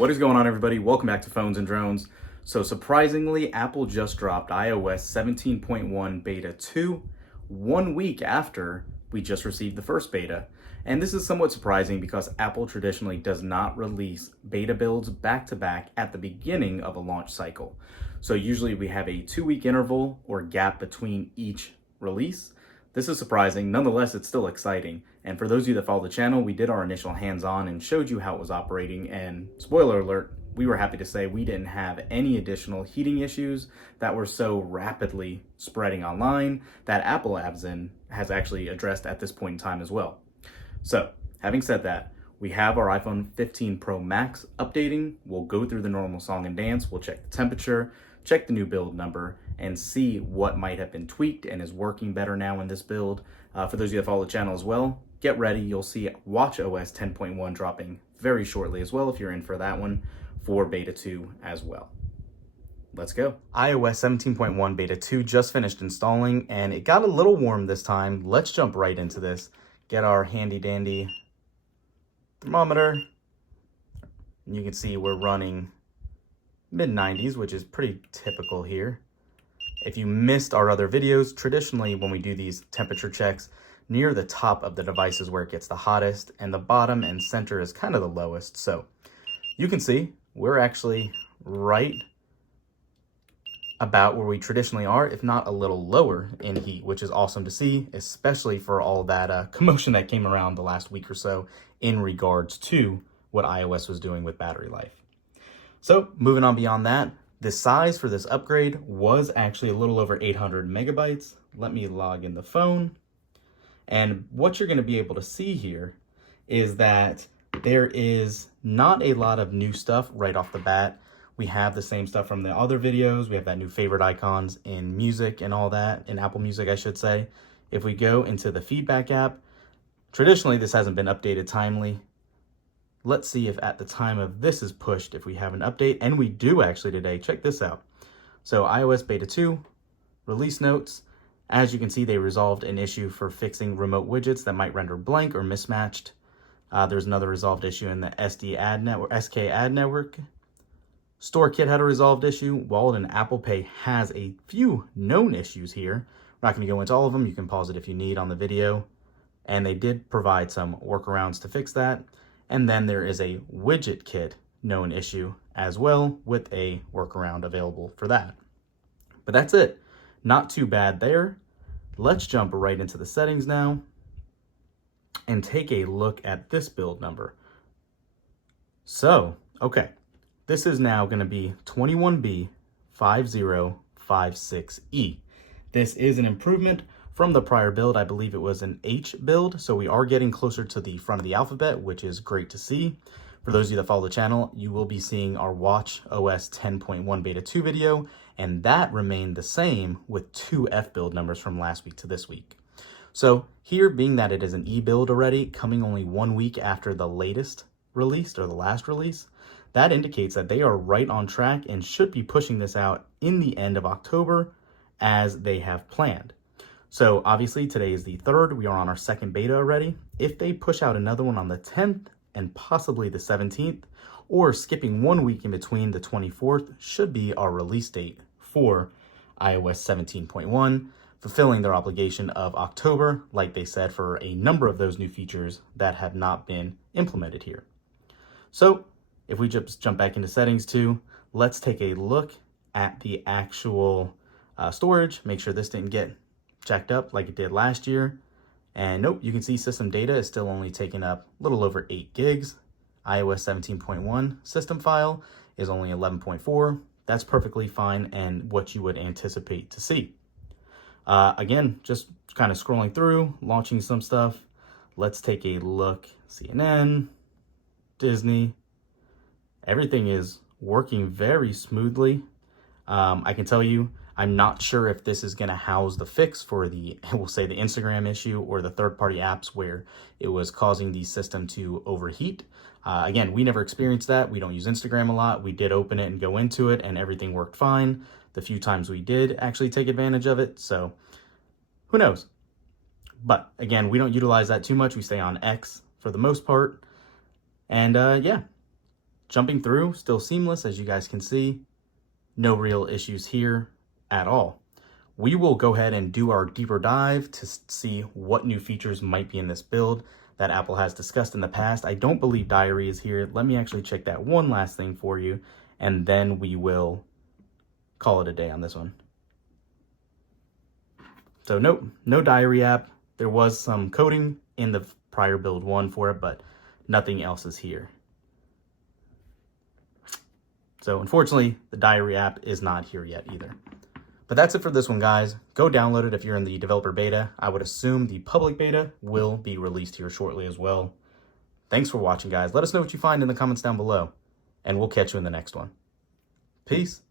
What is going on, everybody? Welcome back to Phones and Drones. So surprisingly, Apple just dropped iOS 17.1 Beta 2 1 week after we just received the first beta. And this is somewhat surprising because Apple traditionally does not release beta builds back to back at the beginning of a launch cycle. So usually we have a 2-week interval or gap between each release. This is surprising. Nonetheless, it's still exciting. And for those of you that follow the channel, we did our initial hands-on and showed you how it was operating. And spoiler alert, we were happy to say we didn't have any additional heating issues that were so rapidly spreading online that Apple has actually addressed at this point in time as well. So having said that, we have our iPhone 15 Pro Max updating. We'll go through the normal song and dance. We'll check the temperature, check the new build number, and see what might have been tweaked and is working better now in this build. For those of you that follow the channel as well, get ready. You'll see watchOS 10.1 dropping very shortly as well if you're in for that one for Beta 2 as well. Let's go. iOS 17.1 Beta 2 just finished installing and it got a little warm this time. Let's jump right into this. Get our handy dandy thermometer. And you can see we're running mid-90s, which is pretty typical here. If you missed our other videos, traditionally when we do these temperature checks, near the top of the device is where it gets the hottest, and the bottom and center is kind of the lowest. So you can see we're actually right about where we traditionally are, if not a little lower in heat, which is awesome to see, especially for all that commotion that came around the last week or so in regards to what iOS was doing with battery life. So moving on beyond that, the size for this upgrade was actually a little over 800 megabytes. Let me log in the phone. And what you're going to be able to see here is that there is not a lot of new stuff right off the bat. We have the same stuff from the other videos. We have that new favorite icons in music and all that, in Apple Music, I should say. If we go into the feedback app, traditionally this hasn't been updated timely. Let's see if at the time of this is pushed, if we have an update, and we do actually today. Check this out. So iOS Beta 2, release notes. As you can see, they resolved an issue for fixing remote widgets that might render blank or mismatched. There's another resolved issue in the SK ad network. StoreKit had a resolved issue. Wallet and Apple Pay has a few known issues here. We're not going to go into all of them. You can pause it if you need on the video. And they did provide some workarounds to fix that. And then there is a widget kit known issue as well with a workaround available for that. But that's it. Not too bad there. Let's jump right into the settings now and take a look at this build number. So, okay, this is now going to be 21B5056E. This is an improvement from the prior build. I believe it was an H build, so we are getting closer to the front of the alphabet, which is great to see. For those of you that follow the channel, you will be seeing our watchOS 10.1 Beta 2 video, and that remained the same with 2 F build numbers from last week to this week. So here, being that it is an E build already, coming only 1 week after the latest release or the last release, that indicates that they are right on track and should be pushing this out in the end of October as they have planned. So obviously today is the 3rd. We are on our 2nd beta already. If they push out another one on the 10th and possibly the 17th, or skipping 1 week in between, the 24th should be our release date for iOS 17.1, fulfilling their obligation of October, like they said, for a number of those new features that have not been implemented here. So if we just jump back into settings too, let's take a look at the actual storage. Make sure this didn't get checked up like it did last year. And nope, you can see system data is still only taking up a little over 8 gigs. iOS 17.1 system file is only 11.4. That's perfectly fine and what you would anticipate to see. Again, just kind of scrolling through, launching some stuff. Let's take a look. CNN, Disney, everything is working very smoothly. I can tell you, I'm not sure if this is going to house the fix for the, we'll say, the Instagram issue or the third-party apps where it was causing the system to overheat. Again, we never experienced that. We don't use Instagram a lot. We did open it and go into it and everything worked fine. The few times we did actually take advantage of it. So who knows? But again, we don't utilize that too much. We stay on X for the most part. And yeah, jumping through, still seamless, as you guys can see. No real issues here at all. We will go ahead and do our deeper dive to see what new features might be in this build that Apple has discussed in the past. I don't believe Diary is here. Let me actually check that one last thing for you, and then we will call it a day on this one. So nope, no Diary app. There was some coding in the prior build 1 for it, but nothing else is here. So unfortunately, the Diary app is not here yet either. But that's it for this one, guys. Go download it if you're in the developer beta. I would assume the public beta will be released here shortly as well. Thanks for watching, guys. Let us know what you find in the comments down below, and we'll catch you in the next one. Peace.